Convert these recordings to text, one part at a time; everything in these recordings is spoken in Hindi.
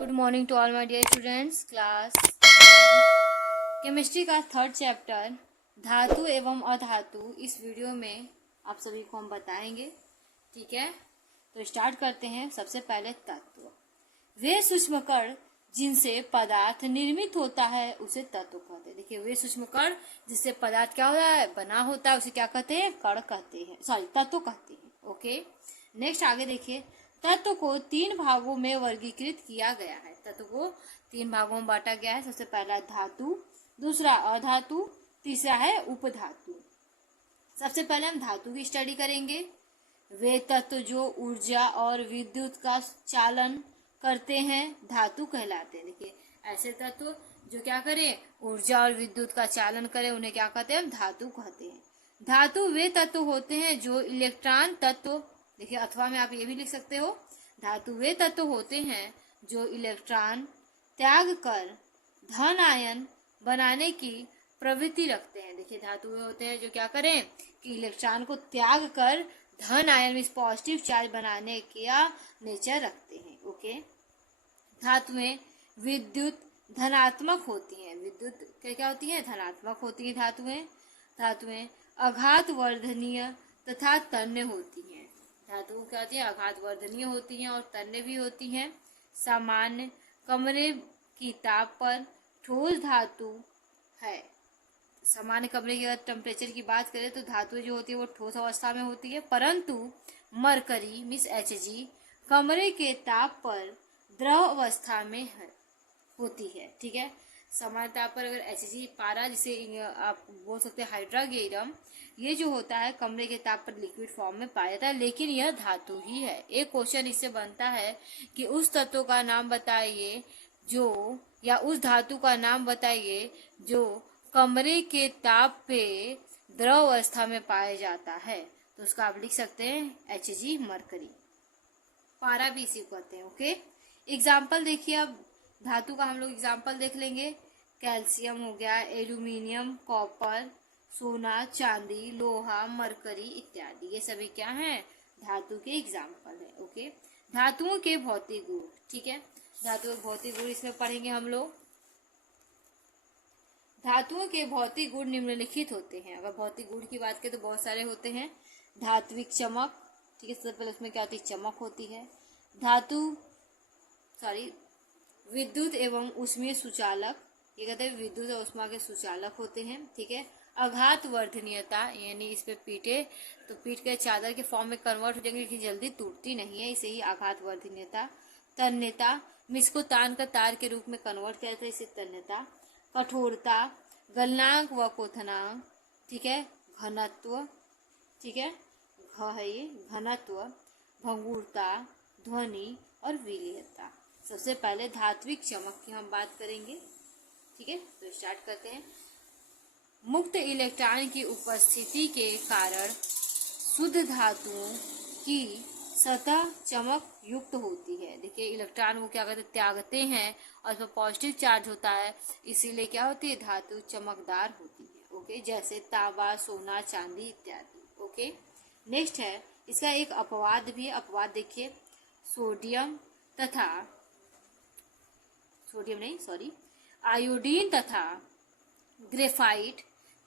Good morning to all my dear students. Class chemistry का थर्ड चैप्टर धातु एवं अधातु इस वीडियो में आप सभी को हम बताएंगे। ठीक है, तो स्टार्ट करते हैं। सबसे पहले तत्व, वे सूक्ष्म कण जिनसे पदार्थ निर्मित होता है उसे तत्व कहते हैं। देखिए, वे सूक्ष्म कण जिससे पदार्थ क्या होता है, बना होता है, उसे क्या कहते हैं, कण कहते हैं, सॉरी तत्व कहते हैं। ओके, नेक्स्ट आगे देखिए, तत्व को 3 भागों में वर्गीकृत किया गया है। तत्व को 3 भागों में बांटा गया है। सबसे पहला धातु, दूसरा अधातु, तीसरा है उपधातु। सबसे पहले हम धातु की स्टडी करेंगे। वे तत्व जो ऊर्जा और विद्युत का चालन करते हैं धातु कहलाते हैं। देखिए, ऐसे तत्व जो क्या करें, ऊर्जा और विद्युत का चालन करें, उन्हें क्या कहते हैं, धातु कहते हैं। धातु वे तत्व होते हैं जो इलेक्ट्रॉन तत्व, देखिए अथवा में आप ये भी लिख सकते हो, धातु वे तत्व होते हैं जो इलेक्ट्रॉन त्याग कर धन आयन बनाने की प्रवृत्ति रखते हैं। देखिए, धातु वे होते हैं जो क्या करें कि इलेक्ट्रॉन को त्याग कर धन आयन में पॉजिटिव चार्ज बनाने का नेचर रखते हैं। ओके, धातुएं विद्युत धनात्मक होती हैं। विद्युत क्या होती है, धनात्मक होती है। धातुएं आघात वर्धनीय तथा तन्य होती हैं। धातु क्या होती है, आघात वर्धनीय होती हैं और तन्य भी होती हैं। सामान्य कमरे की ताप पर ठोस धातु है। सामान्य कमरे की अगर टेम्परेचर की बात करें तो धातु जो होती है वो ठोस अवस्था में होती है, परंतु मरकरी मिस Hg कमरे के ताप पर द्रव अवस्था में होती है। ठीक है, सामान्य ताप पर अगर Hg पारा, जिसे आप बोल सकते हैं हाइड्रोगेरम, ये जो होता है कमरे के ताप पर लिक्विड फॉर्म में पाया जाता है, लेकिन यह धातु ही है। एक क्वेश्चन इससे बनता है कि उस तत्व का नाम बताइए जो, या उस धातु का नाम बताइए जो कमरे के ताप पे द्रव अवस्था में पाया जाता है। तो उसका आप लिख सकते हैं Hg मरकरी, पारा भी इसी को कहते हैं। ओके, एग्जाम्पल देखिए, अब धातु का हम लोग एग्जाम्पल देख लेंगे। कैल्शियम हो गया, एल्यूमिनियम, कॉपर, सोना, चांदी, लोहा, मरकरी इत्यादि, ये सभी क्या हैं, धातु के एग्जाम्पल है। ओके, धातुओं के भौतिक गुण। ठीक है, धातुओं के भौतिक गुण इसमें पढ़ेंगे हम लोग। धातुओं के भौतिक गुण निम्नलिखित होते हैं। अगर भौतिक गुण की बात करें तो बहुत सारे होते हैं। धात्विक चमक, ठीक है, सबसे पहले उसमें क्या होती है, चमक होती है। विद्युत एवं ऊष्मीय सुचालक, ये कहते हैं विद्युत और ऊष्मा के सुचालक होते हैं। ठीक है, आघात वर्धनीयता, यानी इस पे पीटे तो पीट के चादर के फॉर्म में कन्वर्ट हो जाएंगे लेकिन जल्दी टूटती नहीं है, इसे ही आघात वर्धनीयता। तन्यता, इसको तान कर तार के रूप में कन्वर्ट किया जाता है, इसे तन्यता। कठोरता, गलनांक व क्वथनांक, ठीक है, घनत्व, ठीक है, घ है ये, घनत्व, भंगुरता, ध्वनि और विलीयता। सबसे पहले धात्विक चमक की हम बात करेंगे। ठीक है, तो स्टार्ट करते हैं। मुक्त इलेक्ट्रॉन की उपस्थिति के कारण शुद्ध धातुओं की सतह चमक युक्त होती है। देखिए, इलेक्ट्रॉन वो क्या करते, त्यागते हैं और उसमें पॉजिटिव चार्ज होता है, इसीलिए क्या होती है, धातु चमकदार होती है। ओके, जैसे तांबा, सोना, चांदी इत्यादि। ओके, नेक्स्ट है इसका एक अपवाद भी। अपवाद देखिए, आयोडीन तथा ग्रेफाइट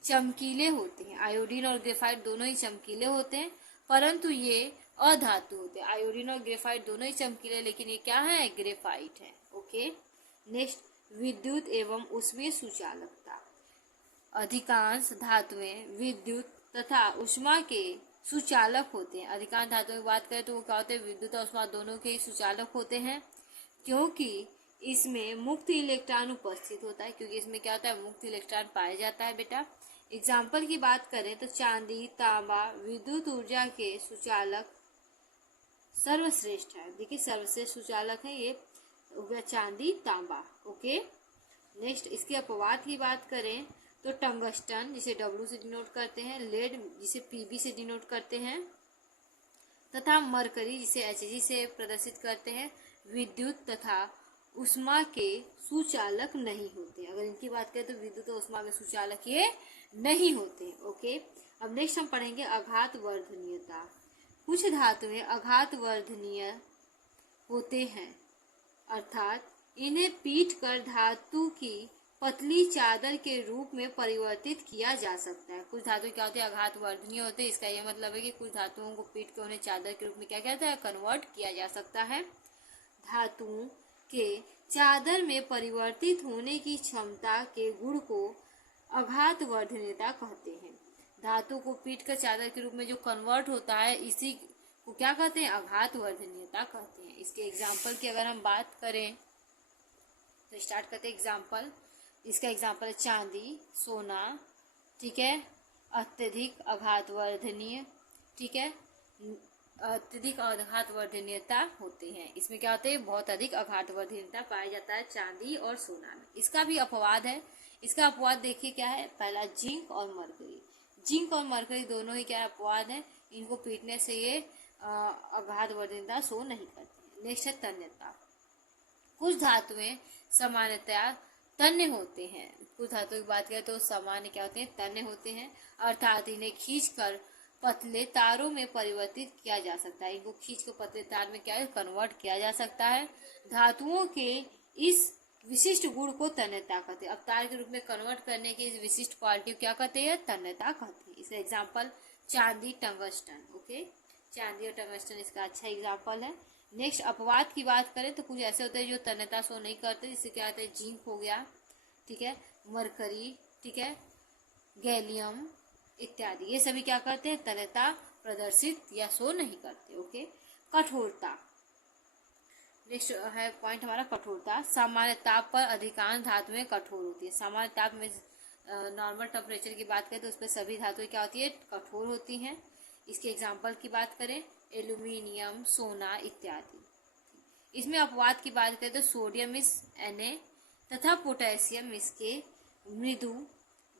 चमकीले होते हैं। आयोडीन और ग्रेफाइट दोनों ही चमकीले होते हैं, परंतु ये अधातु होते हैं। आयोडीन और ग्रेफाइट दोनों ही चमकीले, लेकिन ये क्या है, ग्रेफाइट है। ओके, नेक्स्ट, विद्युत एवं ऊष्मीय सुचालकता। अधिकांश धातुएं विद्युत तथा ऊष्मा के सुचालक होते हैं। अधिकांश धातुओं की बात करें तो वो क्या होते हैं, विद्युत और ऊष्मा दोनों के ही सुचालक होते हैं, क्योंकि इसमें मुक्त इलेक्ट्रॉन उपस्थित होता है। क्योंकि इसमें क्या होता है, मुक्त इलेक्ट्रॉन पाया जाता है। बेटा, एग्जाम्पल की बात करें तो चांदी, तांबा विद्युत ऊर्जा के सुचालक सर्वश्रेष्ठ है। देखिए, सर्वश्रेष्ठ सुचालक है ये हो गया चांदी, तांबा। ओके, नेक्स्ट इसके अपवाद की बात करें तो टंगस्टन, जिसे W से डिनोट करते हैं, लेड जिसे Pb से डिनोट करते हैं, तथा मरकरी जिसे Hg से प्रदर्शित करते हैं, विद्युत तथा ऊष्मा के सुचालक नहीं होते। अगर इनकी बात करें तो विद्युत और ऊष्मा के सुचालक ये नहीं होते। ओके, अब नेक्स्ट हम पढ़ेंगे आघात वर्धनीयता। कुछ धातुएं आघात वर्धनीय होते हैं, अर्थात इन्हें पीट कर धातु की पतली चादर के रूप में परिवर्तित किया जा सकता है। कुछ धातु क्या होते हैं, आघात वर्धनीय होते हैं। इसका यह मतलब है कि कुछ धातुओं को पीट कर उन्हें चादर के रूप में क्या कहता है, कन्वर्ट किया जा सकता है। धातुओं के चादर में परिवर्तित होने की क्षमता के गुण को आघात वर्धनीयता कहते हैं। धातु को पीट कर चादर के रूप में जो कन्वर्ट होता है, इसी को क्या कहते हैं, आघात वर्धनीयता कहते हैं। इसके एग्जाम्पल की अगर हम बात करें तो स्टार्ट करते हैं एग्जाम्पल। इसका एग्जाम्पल है चांदी, सोना, ठीक है, अत्यधिक आघात वर्धनीय, ठीक है, अत्यधिक आघात वर्धनीयता होते हैं। इसमें क्या होते हैं, बहुत अधिक आघात वर्धनीयता पाया जाता है चांदी और सोना में। इसका भी अपवाद है। इसका अपवाद देखिए क्या है, पहला जिंक और मरकरी। जिंक और मरकरी दोनों ही क्या अपवाद है, इनको पीटने से ये आघात वर्धनीयता शो नहीं करती। नेक्स्ट है तन्यता। कुछ धातुएं सामान्यतया तन्य होते हैं। कुछ धातुओं की बात करें तो सामान्य क्या होते हैं, तन्य होते हैं, अर्थात इन्हें खींचकर पतले तारों में परिवर्तित किया जा सकता है। इनको खींचकर पतले तार में क्या कन्वर्ट किया जा सकता है। धातुओं के इस विशिष्ट गुण को तन्यता कहते हैं। अब तार के रूप में कन्वर्ट करने की इस विशिष्ट क्वालिटी को क्या कहते हैं, तन्यता कहते हैं। इसका एग्जाम्पल चांदी, टंगस्टन। ओके, चांदी और टंगस्टन इसका अच्छा एग्जाम्पल है। नेक्स्ट अपवाद की बात करें तो कुछ ऐसे होते हैं जो तन्यता शो नहीं करते, जिससे क्या होता है, जिंक हो गया, ठीक है, मरकरी, ठीक है, गैलियम इत्यादि, ये सभी क्या करते हैं, तन्यता प्रदर्शित या शो नहीं करते। ओके, कठोरता। नेक्स्ट है पॉइंट हमारा कठोरता। सामान्य ताप पर अधिकांश धातुएं कठोर होती है। सामान्य ताप में नॉर्मल टेम्परेचर की बात करें तो उस पर सभी धातुएं क्या होती है, कठोर होती हैं। इसके एग्जाम्पल की बात करें, एल्यूमिनियम, सोना इत्यादि। इसमें अपवाद की बात करें तो सोडियम इस Na तथा पोटेशियम इसके मृदु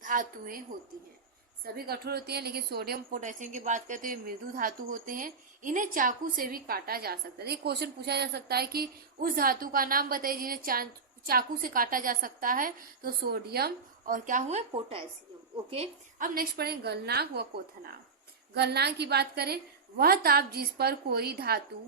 धातुएं होती हैं। सभी कठोर होती हैं, लेकिन सोडियम पोटेशियम की बात करें तो ये मृदु धातु होते हैं। इन्हें चाकू से भी काटा जा सकता है। ये क्वेश्चन पूछा जा सकता है कि उस धातु का नाम बताइए जिन्हें चाकू से काटा जा सकता है, तो सोडियम और क्या हुए, पोटेशियम। ओके, अब नेक्स्ट पढ़ें गलनांक व क्वथनांक। गलनांक की बात करें, वह ताप जिस पर कोई धातु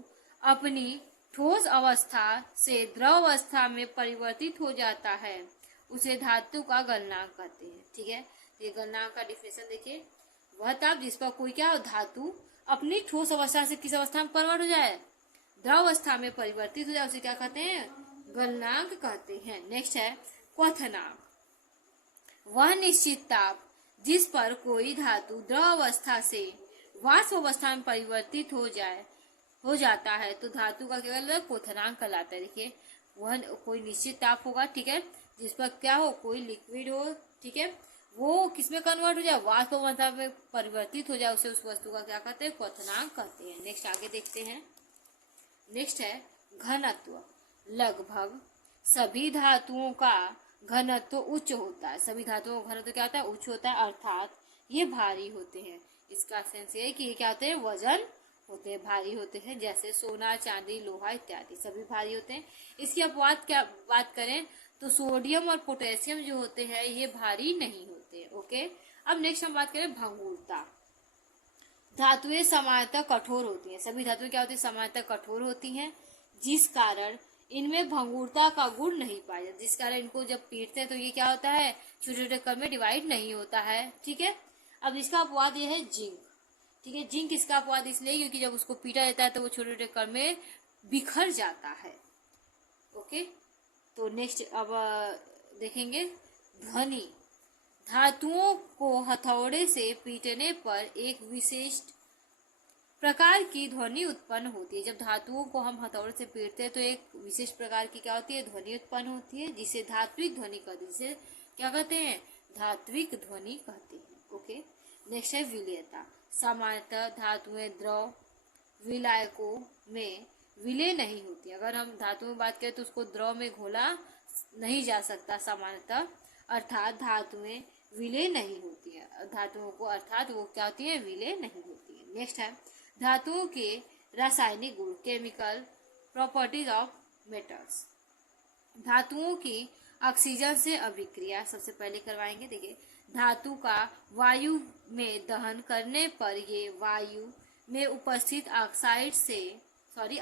अपनी ठोस अवस्था से द्रव अवस्था में परिवर्तित हो जाता है, उसे धातु का गलनांक कहते हैं। ठीक है, ये गलनांक का डिफिनेशन देखिए, वह ताप जिस पर कोई क्या धातु अपनी ठोस अवस्था से किस अवस्था में कन्वर्ट हो जाए, द्रव अवस्था में परिवर्तित हो जाए, उसे क्या कहते हैं, गलनांक कहते हैं। नेक्स्ट है क्वथनांक। वह निश्चित ताप जिस पर कोई धातु द्रव अवस्था से वाष्प अवस्था में परिवर्तित हो जाता है, तो धातु का क्या क्वथनांक कहलाता है। देखिए, वह कोई निश्चित ताप होगा, ठीक है, जिस पर क्या हो, कोई लिक्विड हो, ठीक है, वो किसमें कन्वर्ट हो जाए, वाष्प अवस्था में परिवर्तित हो जाए, उसे उस वस्तु का क्या कहते हैं, क्वथनांक कहते हैं। नेक्स्ट आगे देखते हैं। नेक्स्ट है घनत्व। लगभग सभी धातुओं का घनत्व उच्च होता है। सभी धातुओं का घनत्व क्या होता है, उच्च होता है, अर्थात ये भारी होते हैं। इसका सेंस ये है कि ये क्या होते हैं, वजन होते हैं, भारी होते हैं। जैसे सोना, चांदी, लोहा इत्यादि सभी भारी होते हैं। इसकी अपवाद क्या बात करें तो सोडियम और पोटेशियम जो होते हैं ये भारी नहीं होते। ओके, अब नेक्स्ट हम बात करें भंगुरता। धातुएं सामान्यतः कठोर होती हैं। सभी धातुएं क्या होती है, सामान्यतः कठोर होती हैं, जिस कारण इनमें भंगुरता का गुण नहीं पाया जाता। जिस कारण इनको जब पीटते हैं तो ये क्या होता है, छोटे छोटे कण में डिवाइड नहीं होता है। ठीक है, अब इसका अपवाद ये है जिंक। ठीक है, जिंक इसका अपवाद इसलिए क्योंकि जब उसको पीटा जाता है तो वो छोटे छोटे कण में बिखर जाता है। ओके, तो नेक्स्ट अब देखेंगे ध्वनि। धातुओं को हथौड़े से पीटने पर एक विशिष्ट प्रकार की ध्वनि उत्पन्न होती है। जब धातुओं को हम हथौड़े से पीटते हैं तो एक विशिष्ट प्रकार की क्या होती है, ध्वनि उत्पन्न होती है, जिसे धात्विक ध्वनि कहते हैं। जिसे क्या कहते हैं, धात्विक ध्वनि कहते हैं। ओके, नेक्स्ट है विलयता। सामान्यतः धातुएं द्रव विलायकों में विलय नहीं होती। अगर हम धातुओं में बात करें तो उसको द्रव में घोला नहीं जा सकता सामान्यतः, अर्थात धातुएं विलय नहीं होती है। धातुओं को अर्थात वो क्या होती है, विलय नहीं होती है। नेक्स्ट है धातुओं के रासायनिक गुण, केमिकल प्रॉपर्टीज ऑफ मेटल्स। धातुओं की ऑक्सीजन से अभिक्रिया सबसे पहले करवाएंगे। देखिए, धातु का वायु में दहन करने पर ये वायु में उपस्थित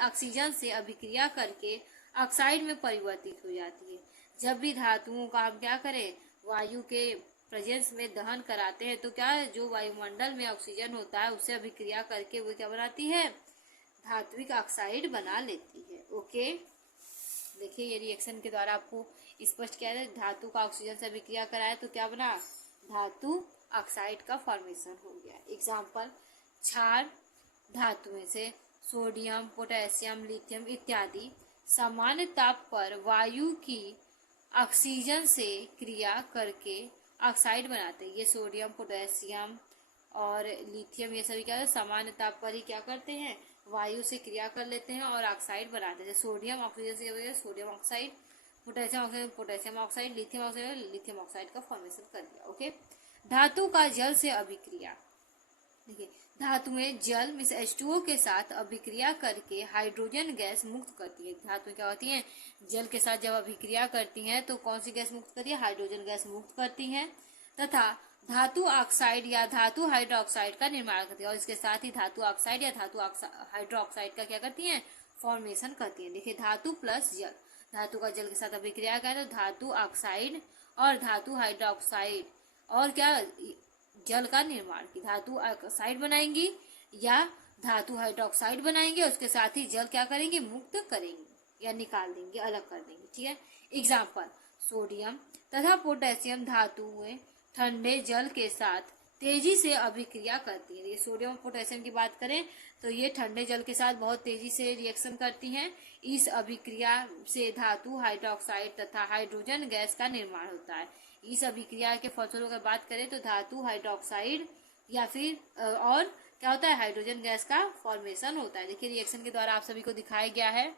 ऑक्सीजन से अभिक्रिया करके ऑक्साइड में परिवर्तित हो जाती है। जब भी धातुओं का हम क्या करें, वायु के प्रेजेंस में दहन कराते हैं तो क्या जो वायुमंडल में ऑक्सीजन होता है उससे अभिक्रिया करके वो क्या बनाती है, धात्विक ऑक्साइड बना लेती है। ओके, देखिए ये रिएक्शन के द्वारा आपको स्पष्ट किया है, धातु का ऑक्सीजन से अभिक्रिया कराए तो क्या बना, धातु ऑक्साइड का फॉर्मेशन हो गया। एग्जाम्पल, क्षार धातुओं से सोडियम, पोटेशियम, लिथियम इत्यादि सामान्य ताप पर वायु की ऑक्सीजन से क्रिया करके ऑक्साइड बनाते हैं। ये सोडियम, पोटेशियम और लिथियम ये सभी क्या है, सामान्य ताप पर ही क्या करते हैं, वायु से क्रिया कर लेते हैं और ऑक्साइड बनाते हैं। सोडियम ऑक्सीजन से क्या होगा, sodium oxide, potassium oxide, potassium oxide, lithium oxide, lithium oxide का फॉर्मेशन कर दिया। ओके, धातु का जल से अभिक्रिया। देखिए, धातुएं जल मीन्स H2O के साथ अभिक्रिया करके हाइड्रोजन गैस मुक्त करती है। धातुएं क्या होती हैं, जल के साथ जब अभिक्रिया करती हैं तो कौन सी गैस मुक्त करती है, हाइड्रोजन गैस मुक्त करती हैं तथा धातु ऑक्साइड या धातु हाइड्रोक्साइड का निर्माण करती है। और इसके साथ ही धातु ऑक्साइड या धातु हाइड्रोक्साइड का क्या करती हैं, फॉर्मेशन करती है। देखिए, धातु प्लस जल, धातु का जल के साथ अभिक्रिया करें तो धातु ऑक्साइड और धातु हाइड्रोक्साइड और क्या जल का निर्माण की, धातु ऑक्साइड बनाएंगी या धातु हाइड्रोक्साइड बनाएंगे, उसके साथ ही जल क्या करेंगे, मुक्त करेंगे या निकाल देंगे, अलग कर देंगे। ठीक है, एग्जाम्पल, सोडियम तथा पोटेशियम धातुएं ठंडे जल के साथ तेजी से अभिक्रिया करती है। ये सोडियम और पोटेशियम की बात करें तो ये ठंडे जल के साथ बहुत तेजी से रिएक्शन करती हैं। इस अभिक्रिया से धातु हाइड्रोक्साइड तथा हाइड्रोजन गैस का निर्माण होता है। इस अभिक्रिया के फलस्वरूप अगर बात करें तो धातु हाइड्रोक्साइड या फिर और क्या होता है, हाइड्रोजन गैस का फॉर्मेशन होता है। देखिए, रिएक्शन के द्वारा आप सभी को दिखाया गया है।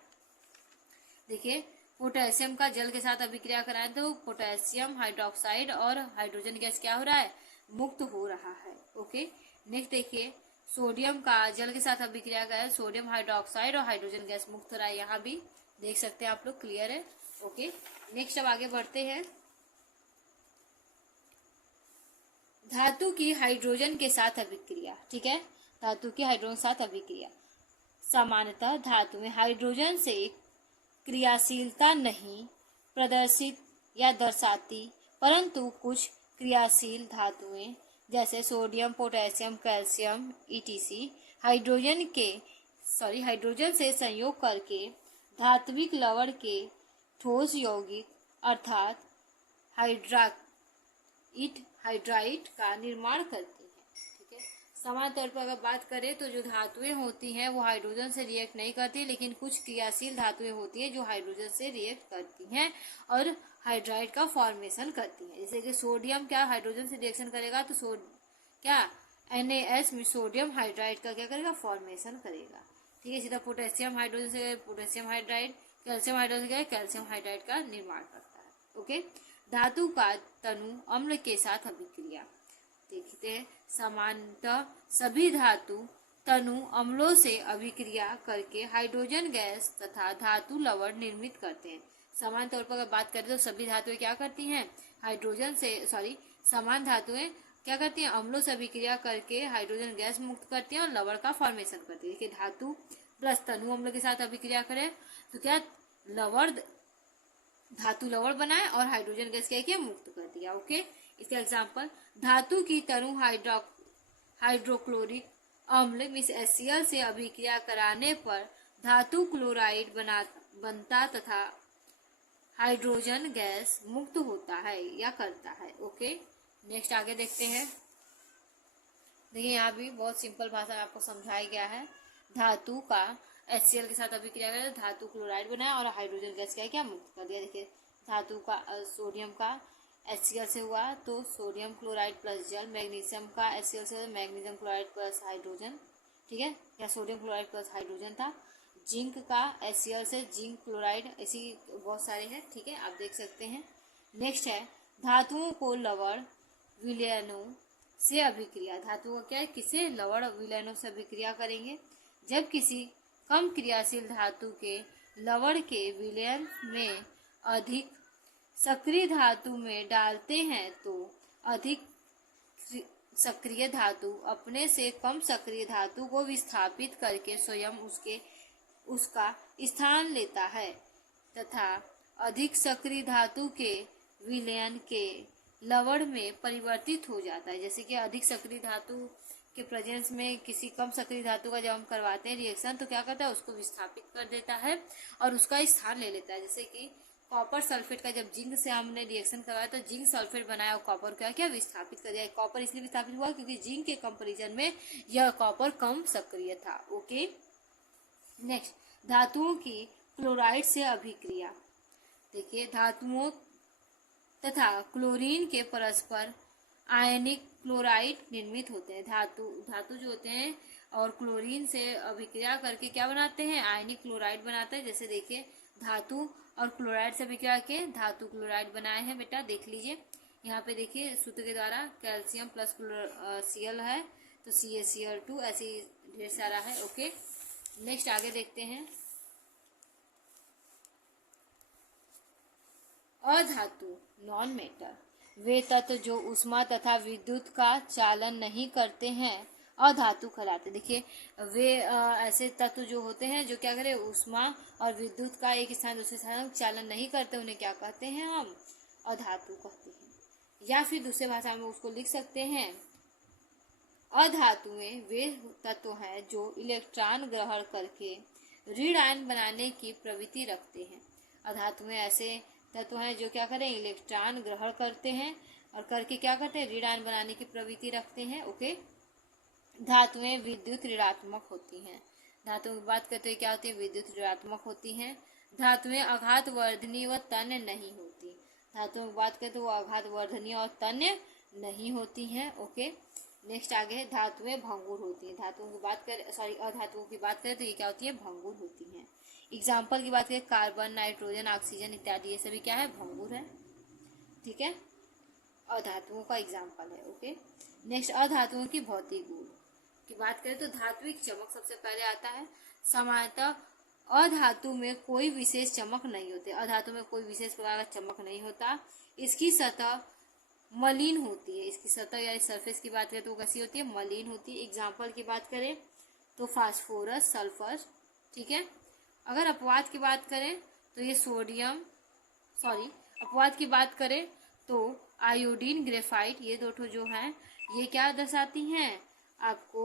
देखिए, पोटेशियम का जल के साथ अभिक्रिया कराएं तो पोटेशियम हाइड्रोक्साइड और हाइड्रोजन गैस क्या हो रहा है, मुक्त हो रहा है। ओके, नेक्स्ट देखिए, सोडियम का जल के साथ अभिक्रिया कराएं, सोडियम हाइड्रोक्साइड और हाइड्रोजन गैस मुक्त हो रहा है। यहाँ भी देख सकते हैं आप लोग, क्लियर है। ओके, नेक्स्ट अब आगे बढ़ते हैं। धातु की हाइड्रोजन के साथ अभिक्रिया। ठीक है, धातु की हाइड्रोजन के साथ अभिक्रिया। सामान्यतः धातु में हाइड्रोजन से क्रियाशीलता नहीं प्रदर्शित या दर्शाती, परंतु कुछ क्रियाशील धातुएं जैसे sodium, potassium, calcium etc hydrogen से संयोग करके धात्विक लवण के ठोस यौगिक अर्थात हाइड्राइड का निर्माण करती हैं। ठीक है, सामान्य तौर पर अगर बात करें तो जो धातुएं होती हैं वो हाइड्रोजन से रिएक्ट नहीं करती, लेकिन कुछ क्रियाशील धातुएं होती हैं जो हाइड्रोजन से रिएक्ट करती हैं और हाइड्राइड का फॉर्मेशन करती हैं। जैसे कि सोडियम क्या हाइड्रोजन से रिएक्शन करेगा तो क्या NaS में सोडियम हाइड्राइड का क्या करेगा, फॉर्मेशन करेगा। ठीक है, सीधा पोटेशियम हाइड्रोजन से पोटेशियम हाइड्राइड, कैल्शियम हाइड्रोजन से कैल्शियम हाइड्राइड का निर्माण करता है। ओके, धातु का तनु अम्ल के साथ अभिक्रिया। देखते हैं, सामान्यतः सभी धातु तनु अम्लों से अभिक्रिया करके हाइड्रोजन गैस तथा धातु लवण निर्मित करते हैं। सामान्य तौर पर अगर बात करें तो सभी धातुएं क्या करती हैं, समान धातुएं क्या करती हैं, अम्लों से अभिक्रिया करके हाइड्रोजन गैस मुक्त करती हैं और लवण का फॉर्मेशन करती है। देखिए, धातु प्लस तनु अम्ल के साथ अभिक्रिया करें तो क्या धातु लवण बनाए और हाइड्रोजन गैस क्या किया, मुक्त कर दिया। ओके, इसका एग्जांपल, धातु की तनु हाइड्रोक्लोरिक अम्ल मीन्स HCl से अभिक्रिया कराने पर धातु क्लोराइड बनता तथा हाइड्रोजन गैस मुक्त होता है या करता है। ओके, नेक्स्ट आगे देखते हैं। देखिए, यहाँ भी बहुत सिंपल भाषा में आपको समझाया गया है। धातु का HCl के साथ अभिक्रिया करें तो धातु क्लोराइड बनाया और हाइड्रोजन गैस क्या मुक्त कर दिया। देखिए, धातु का सोडियम का HCl से हुआ तो सोडियम क्लोराइड प्लस जल, मैग्नीशियम का HCl से मैग्नीशियम क्लोराइड प्लस हाइड्रोजन। ठीक है, या सोडियम क्लोराइड प्लस हाइड्रोजन था। जिंक का HCl से जिंक क्लोराइड, ऐसी बहुत सारे हैं। ठीक है, आप देख सकते हैं। नेक्स्ट है, धातुओं को लवण विलयनों से अभिक्रिया। धातुओं क्या है, किसे लवण विलयनों से अभिक्रिया करेंगे। जब किसी कम क्रियाशील धातु के लवण के विलयन में अधिक सक्रिय धातु में डालते हैं तो अधिक सक्रिय धातु अपने से कम सक्रिय धातु को विस्थापित करके स्वयं उसका स्थान लेता है। तथा अधिक सक्रिय धातु के विलयन के लवण में परिवर्तित हो जाता है। जैसे कि अधिक सक्रिय धातु के प्रेजेंस में किसी कम सक्रिय धातु का जब हम करवाते हैं रिएक्शन, तो क्या करता है, उसको विस्थापित कर देता है और उसका स्थान ले लेता है। जैसे कि कॉपर सल्फेट का जब जिंक से हमने रिएक्शन करवाया तो जिंक सल्फेट बनाया और कॉपर क्या क्या विस्थापित कर दिया। कॉपर इसलिए विस्थापित हुआ क्योंकि जिंक के कंपैरिजन में यह कॉपर कम सक्रिय था। ओके, नेक्स्ट, धातुओं की क्लोराइड से अभिक्रिया। देखिए, धातुओं तथा क्लोरीन के परस्पर आयनिक क्लोराइड निर्मित होते हैं। धातु जो होते हैं और क्लोरीन से अभिक्रिया करके क्या बनाते हैं, आयनिक क्लोराइड बनाते हैं। जैसे देखिए, धातु और क्लोराइड से अभिक्रिया के धातु क्लोराइड बनाए हैं बेटा, देख लीजिए यहाँ पे। देखिए सूत्र के द्वारा कैल्शियम प्लस Cl है तो CaCl2, ऐसे ढेर सारा है। ओके, नेक्स्ट आगे देखते हैं। अधातु नॉन मेटल, वे तत्व जो ऊष्मा तथा विद्युत का चालन नहीं करते हैं अधातु कहलाते। देखिए, वे ऐसे तत्व जो होते हैं जो क्या करें, ऊष्मा और विद्युत का एक स्थान दूसरे स्थान चालन नहीं करते, उन्हें क्या कहते हैं, हम अधातु कहते हैं। या फिर दूसरे भाषा में उसको लिख सकते हैं, अधातुएं वे तत्व हैं जो इलेक्ट्रॉन ग्रहण करके ऋण आयन बनाने की प्रवृत्ति रखते हैं। अधातुएं ऐसे तत्व हैं जो क्या करें, इलेक्ट्रॉन ग्रहण करते हैं और करके क्या करते हैं, ऋण आयन बनाने की प्रवृत्ति रखते हैं। ओके, धातुएं विद्युत ऋणात्मक होती हैं। धातुओं की बात करते हैं क्या होती है, विद्युत ऋणात्मक होती हैं। धातुएं आघात वर्धनीय व तन्य नहीं होती। धातुओं की बात करते वो आघात वर्धनीय और तन्य नहीं होती हैं। ओके, नेक्स्ट आगे, धातुएं भंगुर होती हैं। धातुओं की बात करें, अधातुओं की बात करें तो ये क्या होती है, भंगुर होती हैं। एग्जाम्पल की बात करें, कार्बन, नाइट्रोजन, ऑक्सीजन इत्यादि, ये सभी क्या है, भंगुर है। ठीक है, अधातुओं का एग्जाम्पल है। ओके, नेक्स्ट, अधातुओं की भौतिक गुण की बात करें तो धात्विक चमक सबसे पहले आता है। सामान्यतः अधातु में कोई विशेष चमक नहीं होती। अधातु में कोई विशेष प्रकार का चमक नहीं होता। इसकी सतह मलिन होती है। इसकी सतह या सरफेस की बात करें तो वो कैसी होती है, मलिन होती है। एग्जाम्पल की बात करें तो फास्फोरस, सल्फर। ठीक है, अगर अपवाद की बात करें तो ये अपवाद की बात करें तो आयोडीन, ग्रेफाइट, ये दो ठो जो हैं ये क्या दर्शाती हैं, आपको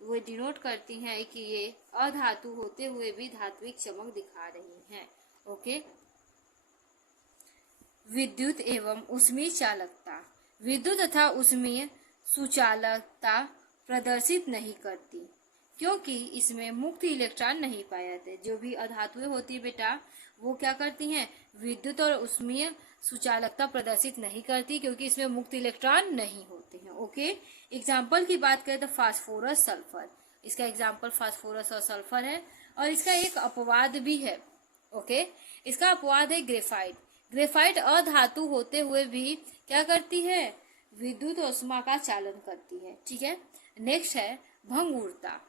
वो डिनोट करती हैं कि ये अधातु होते हुए भी धात्विक चमक दिखा रही हैं। ओके, विद्युत एवं ऊष्मीय चालकता। विद्युत तथा ऊष्मीय सुचालकता प्रदर्शित नहीं करती क्योंकि इसमें मुक्त इलेक्ट्रॉन नहीं पाए जाते। जो भी अधातुएं होती है बेटा, वो क्या करती हैं, विद्युत और ऊष्मीय सुचालकता प्रदर्शित नहीं करती क्योंकि इसमें मुक्त इलेक्ट्रॉन नहीं होते हैं। ओके, एग्जाम्पल की बात करें तो फास्फोरस, सल्फर। इसका एग्जाम्पल फास्फोरस और सल्फर है और इसका एक अपवाद भी है। ओके, इसका अपवाद है ग्रेफाइट। ग्रेफाइट अधातु होते हुए भी क्या करती है, विद्युत और ऊष्मा का चालन करती है। ठीक है, नेक्स्ट है भंगुरता।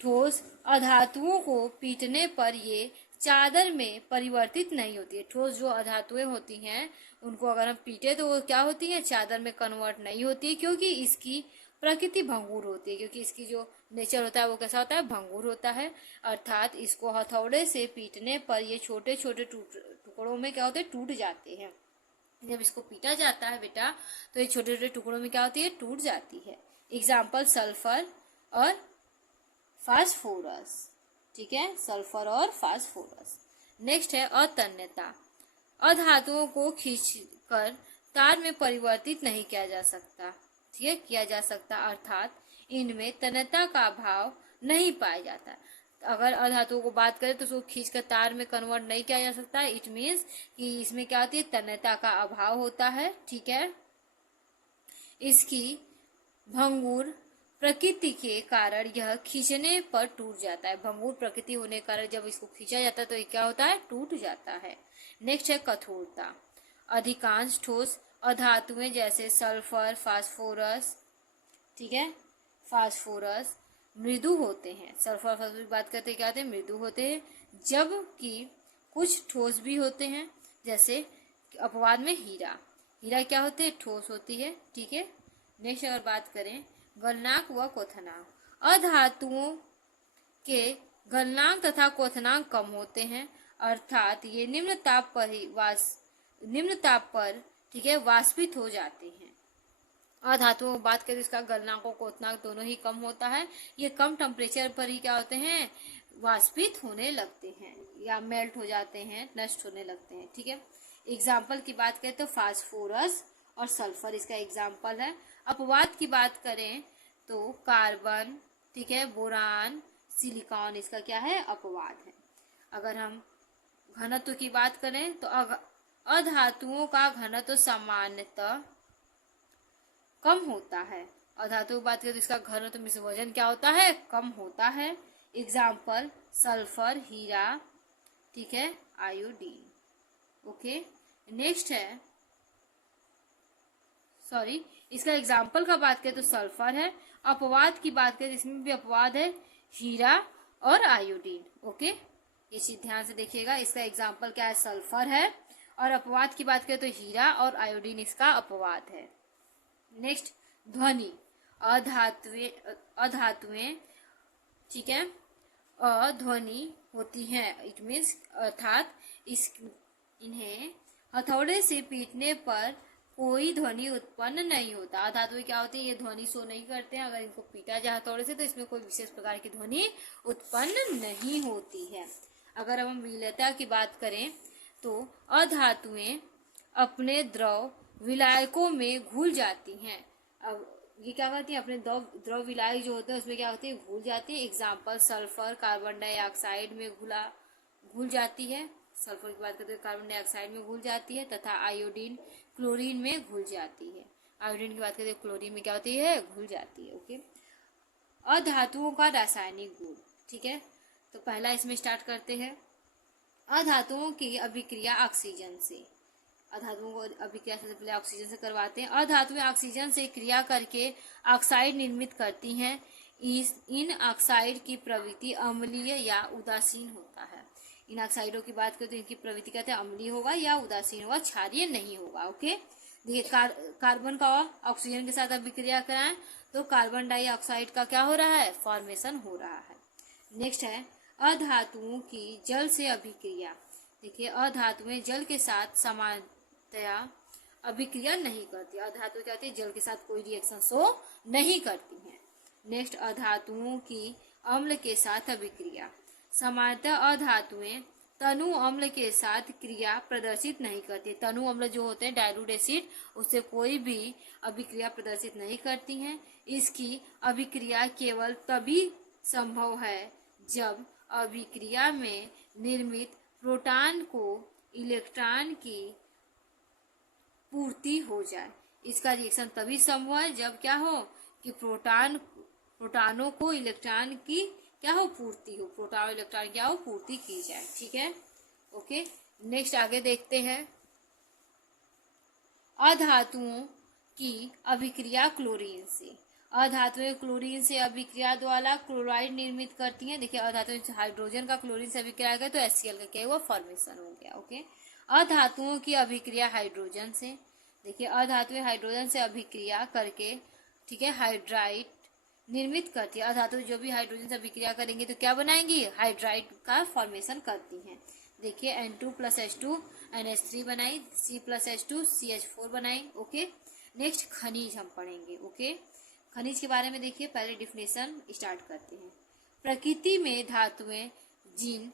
ठोस अधातुओं को पीटने पर ये चादर में परिवर्तित नहीं होती है। ठोस जो अधातुएं होती हैं उनको अगर हम पीटे तो वो क्या होती है, चादर में कन्वर्ट नहीं होती है क्योंकि इसकी प्रकृति भंगुर होती है। क्योंकि इसकी जो नेचर होता है वो कैसा होता है, भंगुर होता है। अर्थात इसको हथौड़े से पीटने पर ये छोटे छोटे टुकड़ों में क्या होते हैं, टूट जाते हैं। जब इसको पीटा जाता है बेटा तो ये छोटे छोटे टुकड़ों में क्या होती है, टूट जाती है। एग्जाम्पल सल्फर और फास्फोरस। ठीक है, सल्फर और फास्फोरस। नेक्स्ट है अतन्यता। अधातुओं को खींचकर तार में परिवर्तित नहीं किया जा सकता। ठीक है, किया जा सकता अर्थात इनमें तन्यता का भाव नहीं पाया जाता। अगर अधातुओं को बात करें तो उसको खींचकर तार में कन्वर्ट नहीं किया जा सकता। इट मीन्स कि इसमें क्या होती है, तन्यता का अभाव होता है। ठीक है, इसकी भंगुर प्रकृति के कारण यह खींचने पर टूट जाता है। भंगुर प्रकृति होने के कारण जब इसको खींचा जाता है तो ये क्या होता है, टूट जाता है। नेक्स्ट है कठोरता। अधिकांश ठोस अधातुएं जैसे सल्फर, फास्फोरस, ठीक है, फास्फोरस मृदु होते हैं। सल्फर फास्फोरस की बात करते हैं, क्या होते हैं, मृदु होते हैं। जबकि कुछ ठोस भी होते हैं, जैसे अपवाद में हीरा। हीरा क्या होते हैं, ठोस होती है। ठीक है, नेक्स्ट अगर बात करें गलनांक व क्वथनांक। अधातुओं के गलनांक तथा क्वथनांक कम होते हैं। अर्थात ये निम्न ताप पर ठीक है वाष्पित हो जाते हैं। अधातुओं की बात करें, इसका गलनांक और क्वथनांक दोनों ही कम होता है। ये कम टेम्परेचर पर ही क्या होते हैं, वाष्पित होने लगते हैं या मेल्ट हो जाते हैं, नष्ट होने लगते हैं। ठीक है, एग्जाम्पल की बात करें तो फास्फोरस और सल्फर इसका एग्जाम्पल है। अपवाद की बात करें तो कार्बन, ठीक है, बोरान, सिलिकॉन इसका क्या है, अपवाद है। अगर हम घनत्व की बात करें तो अधातुओं का घनत्व सामान्यतः कम होता है। अधातु की बात करें तो इसका घनत्व मीन्स वजन क्या होता है, कम होता है। एग्जाम्पल सल्फर, हीरा, ठीक है, आयोडीन। ओके, नेक्स्ट है, सॉरी, इसका एग्जाम्पल का बात करें तो सल्फर है। अपवाद की बात करें, इसमें भी अपवाद है, हीरा और आयोडीन। ओके, ये चीज ध्यान से देखिएगा, इसका एग्जाम्पल क्या है, सल्फर है, और अपवाद की बात करें तो हीरा और आयोडीन इसका अपवाद है। नेक्स्ट, ध्वनि। अधातुएं ठीक है अध्वनि होती हैं, इट मीन्स अर्थात इन्हें हथौड़े से पीटने पर कोई ध्वनि उत्पन्न नहीं होता। अधातुएं क्या होती है, ये ध्वनि शो नहीं करते हैं। अगर इनको पीटा जाए हथौड़े से तो इसमें कोई विशेष प्रकार की ध्वनि उत्पन्न नहीं होती है। अगर हम विलयता की बात करें तो अधातुएं अपने द्रव विलायकों में घुल जाती हैं। अब ये क्या करती है, अपने द्रव विलायक जो होते हैं उसमें क्या होती है, घुल जाती है। एग्जाम्पल सल्फर कार्बन डाइऑक्साइड में घुल जाती है। सल्फर की बात करते हैं कार्बन डाइऑक्साइड में घुल जाती है, तथा आयोडीन क्लोरीन में घुल जाती है। आयोडीन की बात करते हैं क्लोरीन में क्या होती है, घुल जाती है। ओके, अधातुओं का रासायनिक गुण। ठीक है, तो पहला इसमें स्टार्ट करते हैं। अधातुओं की अभिक्रिया ऑक्सीजन से। अधातुओं को अभिक्रिया सबसे पहले ऑक्सीजन से करवाते हैं। अधातुएं ऑक्सीजन से क्रिया करके ऑक्साइड निर्मित करती हैं। इन ऑक्साइड की प्रवृत्ति अम्लीय या उदासीन होता है। इन ऑक्साइडों की बात करें तो इनकी प्रवृत्ति कहते हैं अम्लीय होगा या उदासीन होगा, क्षारीय नहीं होगा। ओके, देखिए कार्बन का ऑक्सीजन के साथ अभिक्रिया कराएं तो कार्बन डाइऑक्साइड का क्या हो रहा है, फॉर्मेशन हो रहा है। नेक्स्ट है अधातुओं की जल से अभिक्रिया। देखिए अधातुएं जल के साथ सामान्यतया अभिक्रिया नहीं करती। अधातु क्या होती है, जल के साथ कोई रिएक्शन शो नहीं करती हैं। नेक्स्ट, अधातुओं की अम्ल के साथ अभिक्रिया। सामान्यतः अधातुएं तनु अम्ल के साथ क्रिया प्रदर्शित नहीं करती। तनु अम्ल जो होते हैं डाइल्यूट एसिड, उससे कोई भी अभिक्रिया प्रदर्शित नहीं करती हैं। इसकी अभिक्रिया केवल तभी संभव है जब अभिक्रिया में निर्मित प्रोटॉन को इलेक्ट्रॉन की पूर्ति हो जाए। इसका रिएक्शन तभी संभव है जब क्या हो कि प्रोटॉनों को इलेक्ट्रॉन की क्या हो, पूर्ति हो, प्रोटॉन इलेक्ट्रॉन क्या हो, पूर्ति की जाए। ठीक है, ओके, नेक्स्ट आगे देखते हैं। अधातुओं की अभिक्रिया क्लोरीन से। अधातुएं क्लोरीन से अभिक्रिया द्वारा क्लोराइड निर्मित करती हैं। देखिए अधातुएं हाइड्रोजन का क्लोरीन से अभिक्रिया गया तो HCl का क्या हुआ, फॉर्मेशन हो गया। ओके, अधातुओं की अभिक्रिया हाइड्रोजन से। देखिए अधातुएं हाइड्रोजन से अभिक्रिया करके ठीक है हाइड्राइड निर्मित करती है। अधातु जो भी हाइड्रोजन से अभिक्रिया करेंगे तो क्या बनाएंगी, हाइड्राइड का फॉर्मेशन करती हैं। देखिए N2 + H2 NH3 बनाई, C + H2 CH4 बनाई। ओके, नेक्स्ट खनिज हम पढ़ेंगे। ओके, खनिज के बारे में देखिए, पहले डिफिनेशन स्टार्ट करते हैं। प्रकृति में धातुएं जिन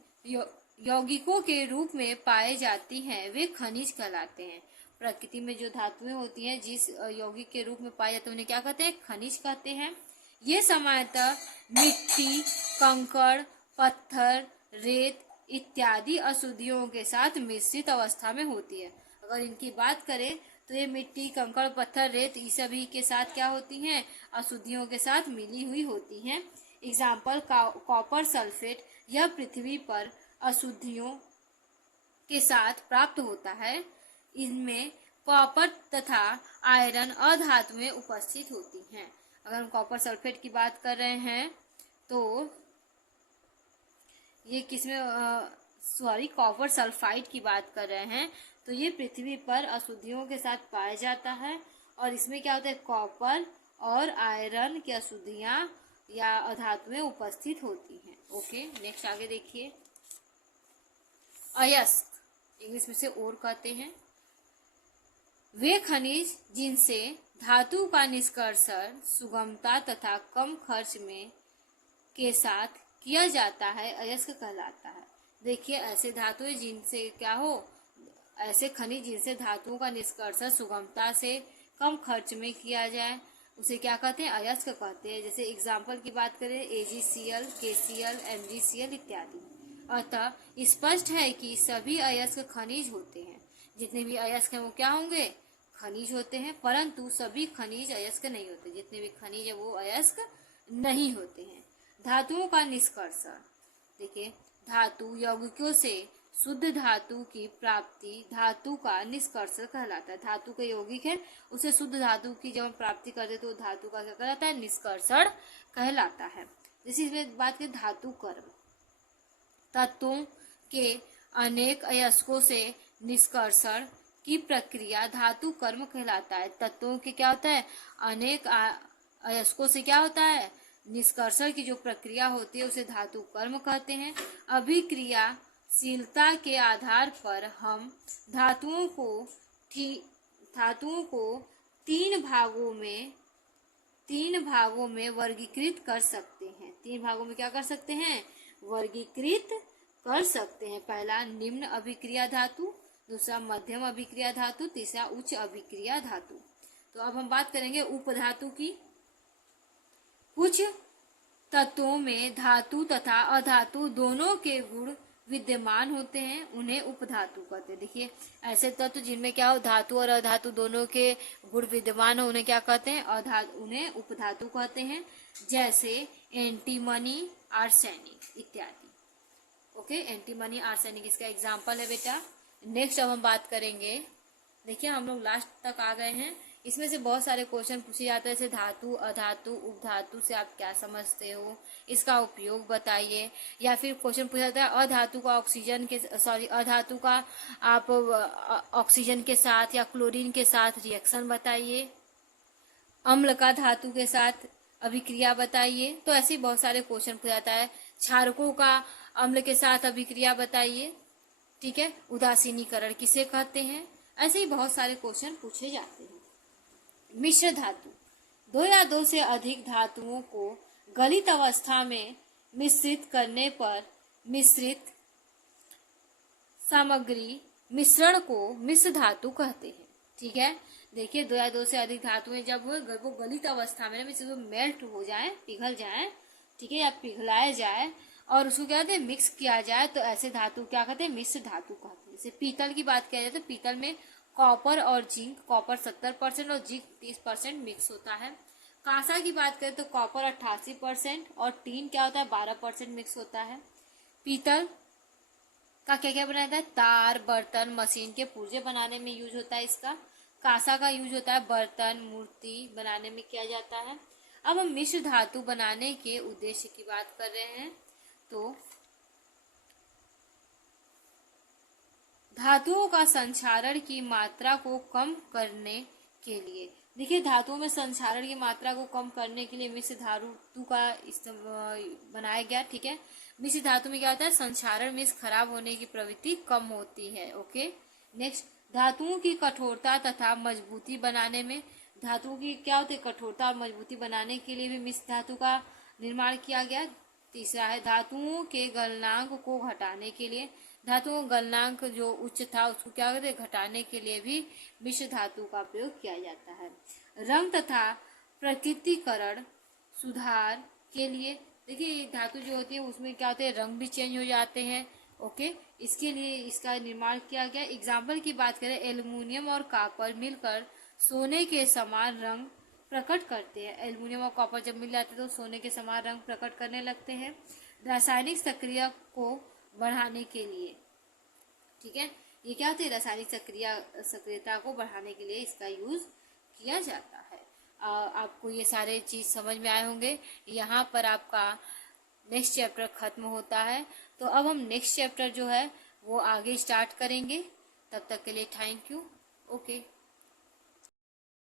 यौगिकों के रूप में पाए जाती हैं वे खनिज कहलाते हैं। प्रकृति में जो धातुएं होती हैं जिस यौगिक के रूप में पाए जाते हैं उन्हें क्या कहते हैं, खनिज कहते हैं। ये सामान्यतः मिट्टी, कंकड़, पत्थर, रेत इत्यादि अशुद्धियों के साथ मिश्रित अवस्था में होती है। अगर इनकी बात करें तो ये मिट्टी, कंकड़, पत्थर, रेत ये सभी के साथ क्या होती हैं, अशुद्धियों के साथ मिली हुई होती हैं। एग्जाम्पल कॉपर सल्फेट, यह पृथ्वी पर अशुद्धियों के साथ प्राप्त होता है। इनमें कॉपर तथा आयरन अधातुएं उपस्थित होती हैं। अगर हम कॉपर सल्फेट की बात कर रहे हैं तो ये किसमें कॉपर सल्फाइड की बात कर रहे हैं तो ये पृथ्वी पर अशुद्धियों के साथ पाया जाता है। और इसमें क्या होता है, कॉपर और आयरन की अशुद्धियां या अधातुएं उपस्थित होती हैं। ओके, नेक्स्ट आगे देखिए। अयस्क, इंग्लिश में से ओर कहते हैं, वे खनिज जिनसे धातु का निष्कर्षण सुगमता तथा कम खर्च में के साथ किया जाता है अयस्क कहलाता है। देखिए, ऐसे धातु जिनसे क्या हो, ऐसे खनिज जिनसे धातुओं का निष्कर्षण सुगमता से कम खर्च में किया जाए उसे क्या कहते हैं, अयस्क कहते हैं। जैसे एग्जाम्पल की बात करें, AgCl, KCl, MgCl इत्यादि। अतः स्पष्ट है कि सभी अयस्क खनिज होते हैं। जितने भी अयस्क हैं वो क्या होंगे, खनिज होते हैं, परंतु सभी खनिज अयस्क नहीं होते। जितने भी खनिज है वो अयस्क नहीं होते हैं। धातुओं का निष्कर्षण, देखिए, धातु यौगिकों से शुद्ध धातु की प्राप्ति धातु का निष्कर्षण कहलाता है। धातु के यौगिक है, उसे शुद्ध धातु की जब हम प्राप्ति करते तो धातु का क्या कहलाता है, निष्कर्षण कहलाता है। जैसे इसमें बात करें धातु कर्म, तत्वों के अनेक अयस्कों से निष्कर्षण की प्रक्रिया धातु कर्म कहलाता है। तत्वों के क्या होता है, अनेक अयस्कों से क्या होता है, निष्कर्षण की जो प्रक्रिया होती है उसे धातु कर्म कहते हैं। अभिक्रियाशीलता के आधार पर हम धातुओं को तीन भागों में वर्गीकृत कर सकते हैं। तीन भागों में क्या कर सकते हैं, वर्गीकृत कर सकते हैं। पहला निम्न अभिक्रिया धातु, दूसरा मध्यम अभिक्रिया धातु, तीसरा उच्च अभिक्रिया धातु। तो अब हम बात करेंगे उपधातु की। कुछ तत्वों में धातु तथा अधातु दोनों के गुण विद्यमान होते हैं, उन्हें उपधातु कहते हैं। देखिए, ऐसे तत्व जिनमें क्या हो, धातु और अधातु दोनों के गुण विद्यमान हो, उन्हें क्या कहते हैं, उन्हें उपधातु कहते हैं। जैसे एंटीमनी, आर्सेनिक इत्यादि। ओके, एंटीमनी, आर्सेनिक इसका एग्जाम्पल है बेटा। नेक्स्ट अब हम बात करेंगे, देखिए हम लोग लास्ट तक आ गए हैं। इसमें से बहुत सारे क्वेश्चन पूछे जाते हैं, जैसे धातु, अधातु, उपधातु से आप क्या समझते हो, इसका उपयोग बताइए। या फिर क्वेश्चन पूछा जाता है अधातु का अधातु का आप ऑक्सीजन के साथ या क्लोरीन के साथ रिएक्शन बताइए। अम्ल का धातु के साथ अभिक्रिया बताइए। तो ऐसे बहुत सारे क्वेश्चन पूछा जाता है। क्षारकों का अम्ल के साथ अभिक्रिया बताइए, ठीक है। उदासीनीकरण किसे कहते हैं, ऐसे ही बहुत सारे क्वेश्चन पूछे जाते हैं। मिश्र धातु, दो या दो से अधिक धातुओं को गलित अवस्था में मिश्रित करने पर मिश्रित सामग्री मिश्रण को मिश्र धातु कहते हैं, ठीक है। देखिए, दो या दो से अधिक धातुएं जब वो गलित अवस्था में मेल्ट हो जाए, पिघल जाए, ठीक है, या पिघलाए जाए और उसको क्या कहते हैं, मिक्स किया जाए, तो ऐसे धातु क्या कहते हैं, मिश्र धातु कहते हैं। जैसे पीतल की बात किया जाए तो पीतल में कॉपर और जिंक, कॉपर 70% और जिंक 30% मिक्स होता है। कांसा की बात करें तो कॉपर 88% और टीन क्या होता है, 12% मिक्स होता है। पीतल का क्या क्या बनाया जाता है, तार, बर्तन, मशीन के पुर्जे बनाने में यूज होता है इसका। कांसा का यूज होता है बर्तन, मूर्ति बनाने में किया जाता है। अब हम मिश्र धातु बनाने के उद्देश्य की बात कर रहे हैं। तो धातुओं का संक्षारण की मात्रा को कम करने के लिए, देखिए धातुओं में संक्षारण की मात्रा को कम करने के लिए मिश्र धातु का बनाया गया, ठीक है। मिश्र धातु में क्या होता है, संक्षारण में खराब होने की प्रवृत्ति कम होती है। ओके, नेक्स्ट, धातुओं की कठोरता तथा मजबूती बनाने में, धातुओं की क्या होती है, कठोरता और मजबूती बनाने के लिए भी मिश्र धातु का निर्माण किया गया। तीसरा है धातुओं के गलनांक को घटाने के लिए, धातुओं गलनांक जो उच्च था उसको क्या करते हैं, घटाने के लिए भी मिश्र धातु का प्रयोग किया जाता है। रंग तथा प्रकृतिकरण सुधार के लिए, देखिए धातु जो होती है उसमें क्या होते हैं, रंग भी चेंज हो जाते हैं। ओके, इसके लिए इसका निर्माण किया गया। एग्जाम्पल की बात करें, एल्युमिनियम और कॉपर मिलकर सोने के समान रंग प्रकट करते हैं। एल्युमिनियम और कॉपर जब मिल जाते हैं तो सोने के समान रंग प्रकट करने लगते हैं। रासायनिक सक्रिय को बढ़ाने के लिए, ठीक है, ये क्या होती है, रासायनिक सक्रियता को बढ़ाने के लिए इसका यूज किया जाता है। आपको ये सारे चीज समझ में आए होंगे। यहाँ पर आपका नेक्स्ट चैप्टर खत्म होता है। तो अब हम नेक्स्ट चैप्टर जो है वो आगे स्टार्ट करेंगे। तब तक के लिए थैंक यू। ओके।